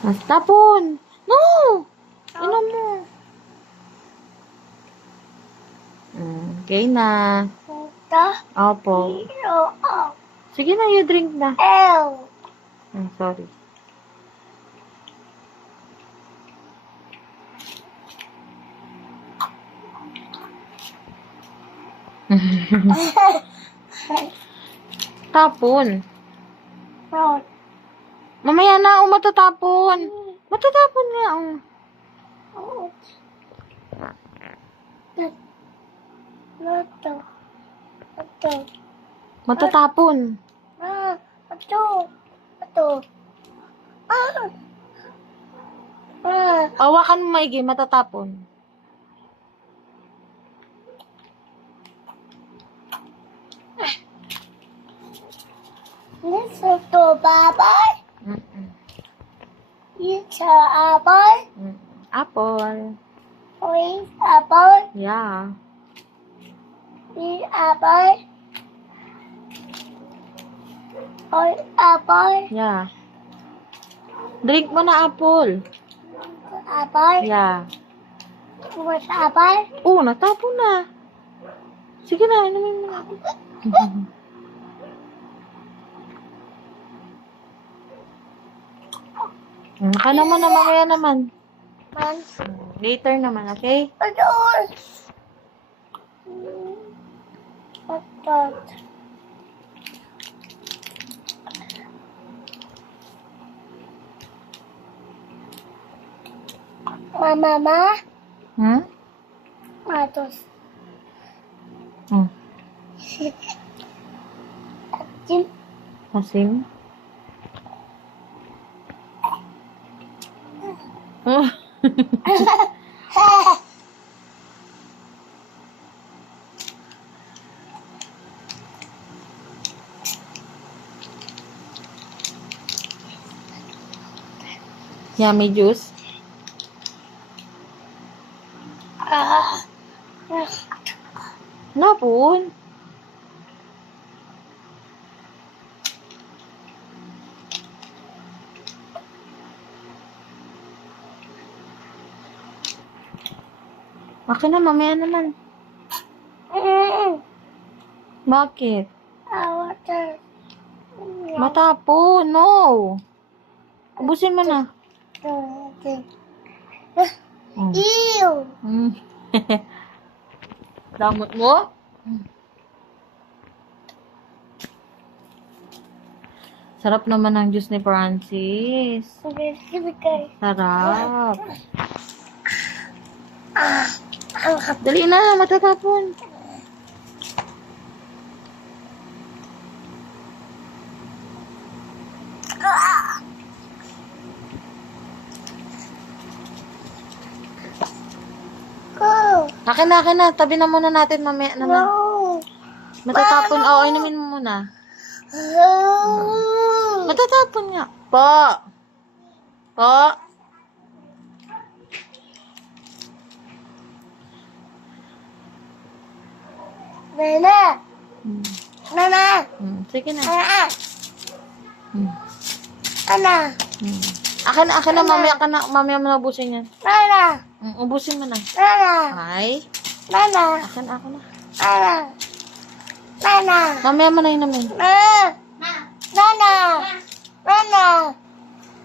Mas tapon. No! Inom mo. Okay na. Opo. Sige na, you drink na. Sorry. Tapon. Mamaya na, matatapon. Matatapon nga, Matatapon. Hawakan mo maigi, matatapon. Apple. Yeah. Yeah. Drink mo na apple. Yeah. Natapon na. Sige na, inumin mo na. Naka naman na mamaya naman. Later naman, okay? Mama. Matos. Asim? Yummy juice. Napun. Akin na, mamaya naman. Bakit? Matapon, no. Ubusin mo na. Ew! Damot mo? Sarap naman ang juice ni Francis. Sarap. Dali na, matatapon. Akin na. Tabi na muna natin mamaya naman. Matatapon. Oo, inumin mo muna. Matatapon nga. Po. Nana. Sige na. Nana. Akin na, mamaya mo na ubusin yan. Nana. Ubusin mo na. Nana. Ay. Nana. Akin na. Nana. Nana. Mamaya mo na inumin. Nana. Nana.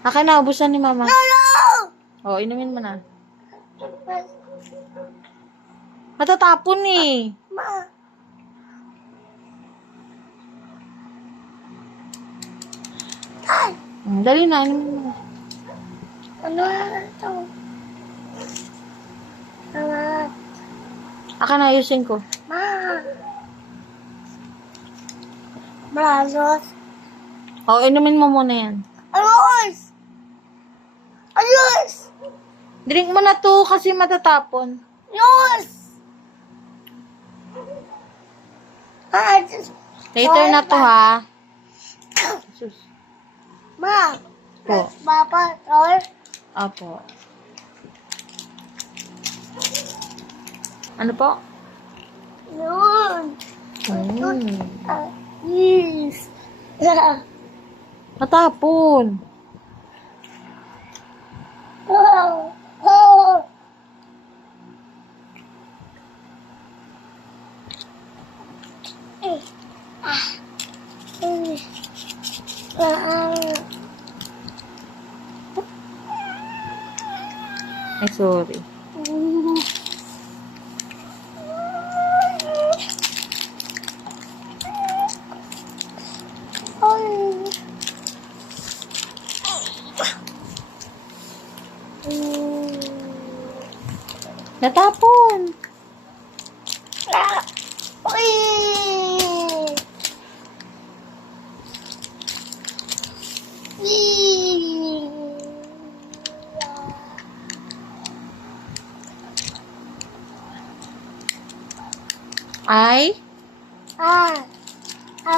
Akin na, ubusan ni mama. Nana. Oo, inumin mo na. Matatapon eh. Dali na, inumin mo na. Ano ito? Mama. Akin na, ayusin ko. Brazos. Oo, inumin mo muna yan. Ayos! Drink mo na to kasi matatapon. Ayos! Later na to ha. Sus. Ma. Po. Papa, tol. Apo. Ano po? Yun. Mm. Yes. Matapon. Oh. Oh. Eh. Ah. Eh. Ah. Ay, sorry. Natapon. Ay? I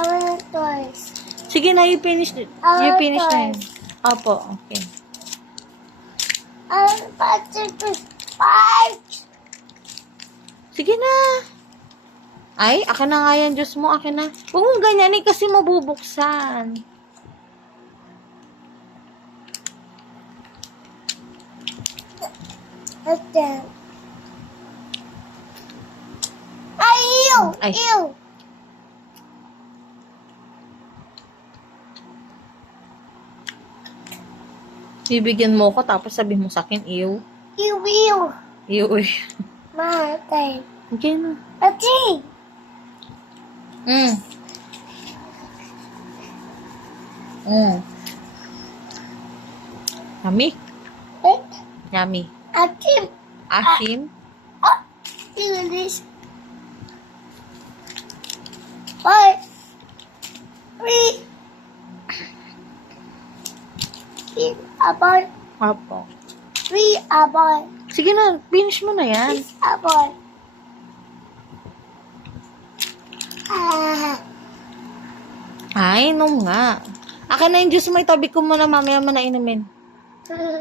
want toys. Sige na, you finish na yun. Opo, okay. I want to fight. Sige na. Ay, akin na nga yan, Diyos mo, akin na. Huwag mong ganyanin kasi mabubuksan. Okay. Ay, ew! Ay. Ew! Bibigyan mo ko, tapos sabihin mo sa akin, ew. Ew, ew! Ew, uy. Matay. Okay na. Ati! Mm. Mm. Yummy. Eh? Yummy. Ati! Asim. Ah! Ew, this. What? Three. Three about. Opo. Three about. Sige na, finish mo na yan. Six about. Ah. Ay, inom nga. Akin na yung juice mo, itabi ko muna, mamaya mo na inumin.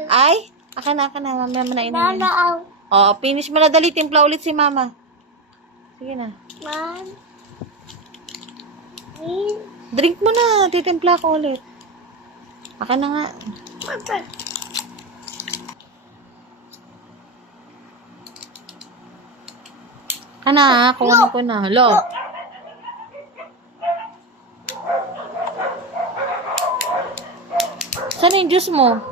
Ay, akin na, mamaya mo na inumin. Nana, Oo, finish mo na, dali, timpla ulit si mama. Sige na. one. Three. Drink mo na, titimpla ko ulit. Akin na nga. Mata. Kana, kunin ko na. Lo. Saan yung juice mo?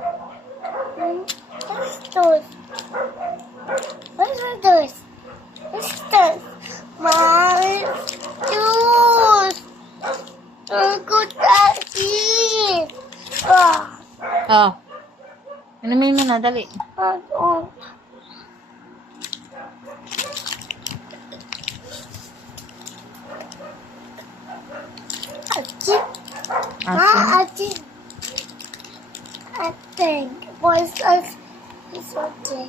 What's this? What's this? What's this? My juice. Good daddy. Ah. Oh. Inumin mo na, dali. Oh. Achi. Asin. Achi. I think. What's this? It's okay.